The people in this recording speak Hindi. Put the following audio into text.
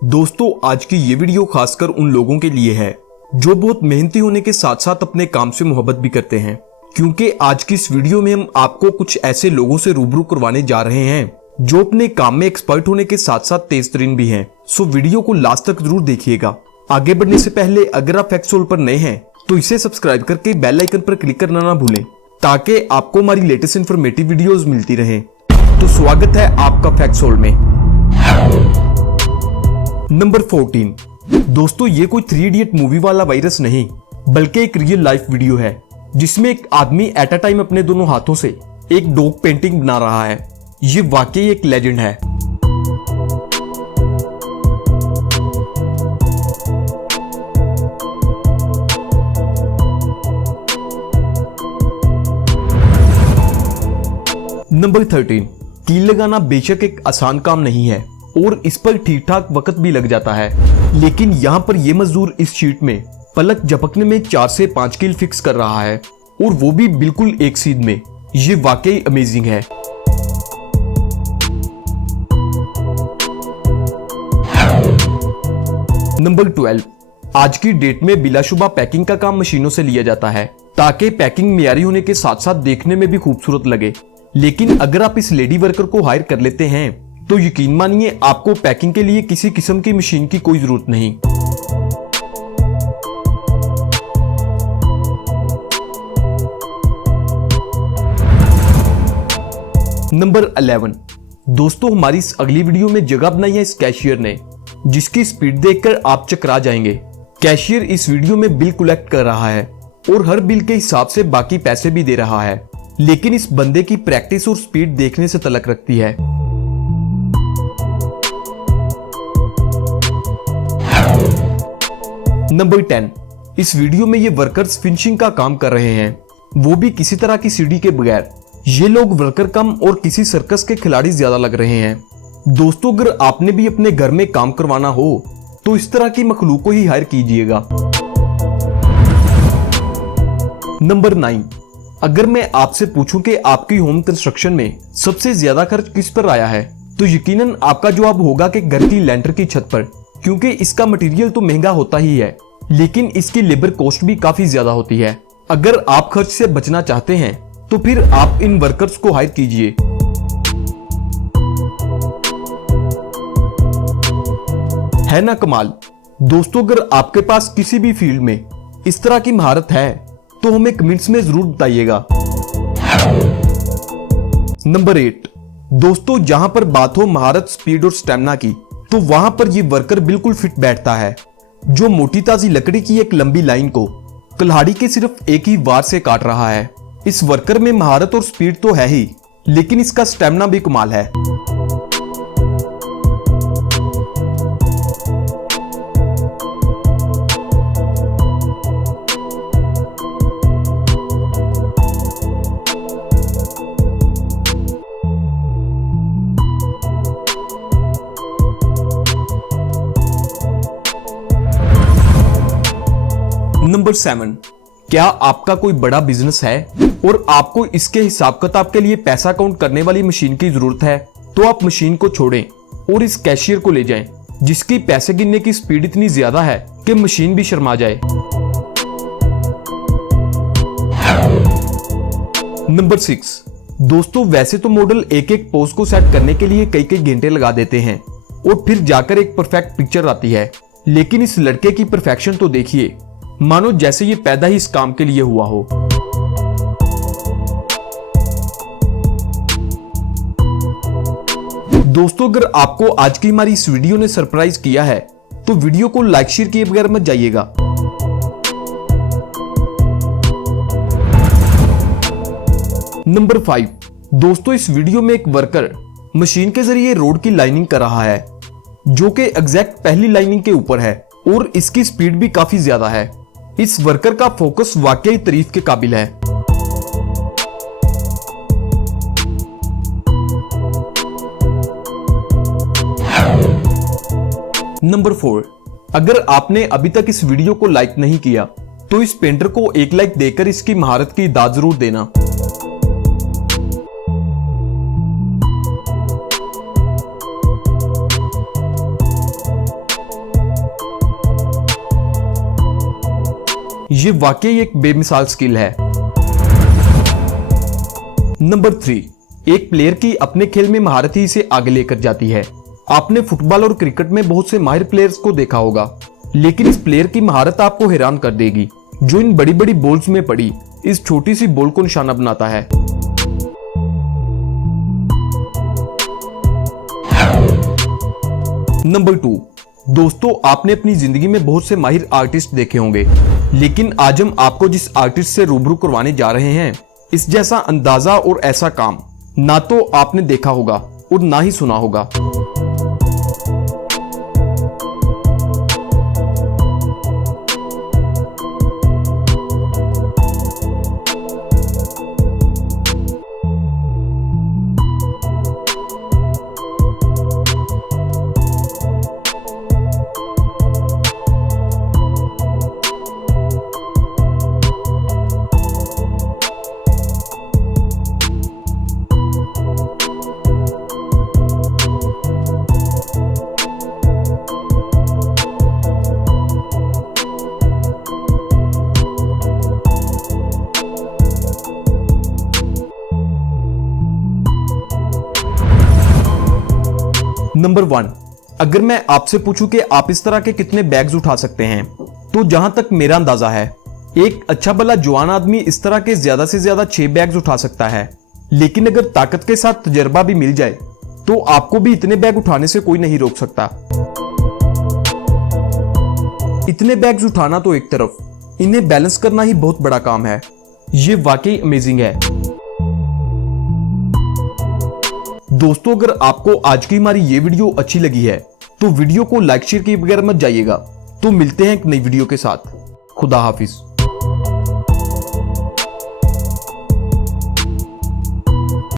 दोस्तों आज की ये वीडियो खासकर उन लोगों के लिए है जो बहुत मेहनती होने के साथ साथ अपने काम से मोहब्बत भी करते हैं, क्योंकि आज की इस वीडियो में हम आपको कुछ ऐसे लोगों से रूबरू करवाने जा रहे हैं जो अपने काम में एक्सपर्ट होने के साथ साथ तेज तरीन भी हैं। सो वीडियो को लास्ट तक जरूर देखिएगा। आगे बढ़ने से पहले अगर आप फैक्ट्सोल पर नए हैं तो इसे सब्सक्राइब करके बेल आइकन पर क्लिक करना ना भूलें ताकि आपको हमारी लेटेस्ट इन्फॉर्मेटिव वीडियोस मिलती रहे। तो स्वागत है आपका फैक्ट्सोल में। नंबर 14। दोस्तों ये कोई 3 इडियट मूवी वाला वायरस नहीं बल्कि एक रियल लाइफ वीडियो है जिसमें एक आदमी एट अ टाइम अपने दोनों हाथों से एक डॉग पेंटिंग बना रहा है। ये वाकई एक लेजेंड है। नंबर 13। कील लगाना बेशक एक आसान काम नहीं है और इस पर ठीक ठाक वक्त भी लग जाता है, लेकिन यहाँ पर यह मजदूर इस शीट में पलक झपकने में 4 से 5 कील फिक्स कर रहा है और वो भी बिल्कुल एक सीध में। ये वाकई अमेजिंग है। नंबर 12। आज की डेट में बिलाशुबा पैकिंग का काम मशीनों से लिया जाता है ताकि पैकिंग मियारी होने के साथ साथ देखने में भी खूबसूरत लगे, लेकिन अगर आप इस लेडी वर्कर को हायर कर लेते हैं तो यकीन मानिए आपको पैकिंग के लिए किसी किस्म की मशीन की कोई जरूरत नहीं। नंबर 11। दोस्तों हमारी इस अगली वीडियो में जगह बनाई है इस कैशियर ने जिसकी स्पीड देखकर आप चकरा जाएंगे। कैशियर इस वीडियो में बिल कलेक्ट कर रहा है और हर बिल के हिसाब से बाकी पैसे भी दे रहा है, लेकिन इस बंदे की प्रैक्टिस और स्पीड देखने से तलक रखती है। नंबर 10। इस वीडियो में ये वर्कर्स फिनिशिंग का काम कर रहे हैं, वो भी किसी तरह की सीढ़ी के बगैर। ये लोग वर्कर कम और किसी सर्कस के खिलाड़ी ज्यादा लग रहे हैं। दोस्तों अगर आपने भी अपने घर में काम करवाना हो तो इस तरह की मखलूक को ही हायर कीजिएगा। नंबर 9। अगर मैं आपसे पूछूं कि आपकी होम कंस्ट्रक्शन में सबसे ज्यादा खर्च किस पर आया है तो यकीनन आपका जवाब होगा कि घर की लेंटर की छत पर, क्योंकि इसका मटेरियल तो महंगा होता ही है लेकिन इसकी लेबर कॉस्ट भी काफी ज्यादा होती है। अगर आप खर्च से बचना चाहते हैं तो फिर आप इन वर्कर्स को हायर कीजिए। है ना कमाल। दोस्तों अगर आपके पास किसी भी फील्ड में इस तरह की महारत है तो हमें कमेंट्स में जरूर बताइएगा। नंबर 8। दोस्तों जहां पर बात हो महारत, स्पीड और स्टेमिना की तो वहां पर ये वर्कर बिल्कुल फिट बैठता है, जो मोटी ताजी लकड़ी की एक लंबी लाइन को कुल्हाड़ी के सिर्फ एक ही वार से काट रहा है। इस वर्कर में महारत और स्पीड तो है ही, लेकिन इसका स्टेमिना भी कमाल है। नंबर 7। क्या आपका कोई बड़ा बिजनेस है और आपको इसके हिसाब किताब के लिए पैसा काउंट करने वाली मशीन की जरूरत है तो आप मशीन को छोड़ें और इस कैशियर को ले जाएं जिसकी पैसे गिनने की स्पीड इतनी ज्यादा है कि मशीन भी शर्मा जाए। नंबर 6। दोस्तों वैसे तो मॉडल एक एक पोज को सेट करने के लिए कई कई घंटे लगा देते हैं और फिर जाकर एक परफेक्ट पिक्चर आती है, लेकिन इस लड़के की परफेक्शन तो देखिए, मानो जैसे ये पैदा ही इस काम के लिए हुआ हो। दोस्तों अगर आपको आज की हमारी इस वीडियो ने सरप्राइज किया है तो वीडियो को लाइक शेयर किए बगैर मत जाइएगा। नंबर 5। दोस्तों इस वीडियो में एक वर्कर मशीन के जरिए रोड की लाइनिंग कर रहा है जो कि एग्जैक्ट पहली लाइनिंग के ऊपर है और इसकी स्पीड भी काफी ज्यादा है। इस वर्कर का फोकस वाकई तारीफ के काबिल है। नंबर 4। अगर आपने अभी तक इस वीडियो को लाइक नहीं किया तो इस पेंटर को एक लाइक देकर इसकी महारत की दाद जरूर देना। ये वाकई एक बेमिसाल स्किल है। नंबर 3, एक प्लेयर की अपने खेल में महारत ही इसे आगे लेकर जाती है। आपने फुटबॉल और क्रिकेट में बहुत से माहिर प्लेयर्स को देखा होगा, लेकिन इस प्लेयर की महारत आपको हैरान कर देगी, जो इन बड़ी बड़ी बॉल्स में पड़ी इस छोटी सी बॉल को निशाना बनाता है। नंबर 2, दोस्तों आपने अपनी जिंदगी में बहुत से माहिर आर्टिस्ट देखे होंगे, लेकिन आज हम आपको जिस आर्टिस्ट से रूबरू करवाने जा रहे हैं, इस जैसा अंदाजा और ऐसा काम ना तो आपने देखा होगा और ना ही सुना होगा। नंबर 1, अगर मैं आपसे पूछूं कि आप इस तरह के कितने बैग्स उठा सकते हैं, तो जहां तक मेरा अंदाजा है, एक अच्छा भला जवान आदमी इस तरह के ज्यादा से ज्यादा 6 बैग्स उठा सकता है। लेकिन अगर ताकत के साथ तजर्बा भी मिल जाए तो आपको भी इतने बैग उठाने से कोई नहीं रोक सकता। इतने बैग्स उठाना तो एक तरफ, इन्हें बैलेंस करना ही बहुत बड़ा काम है। ये वाकई अमेजिंग है। दोस्तों अगर आपको आज की हमारी ये वीडियो अच्छी लगी है तो वीडियो को लाइक शेयर किए बगैर मत जाइएगा। तो मिलते हैं एक नई वीडियो के साथ। खुदा हाफिज।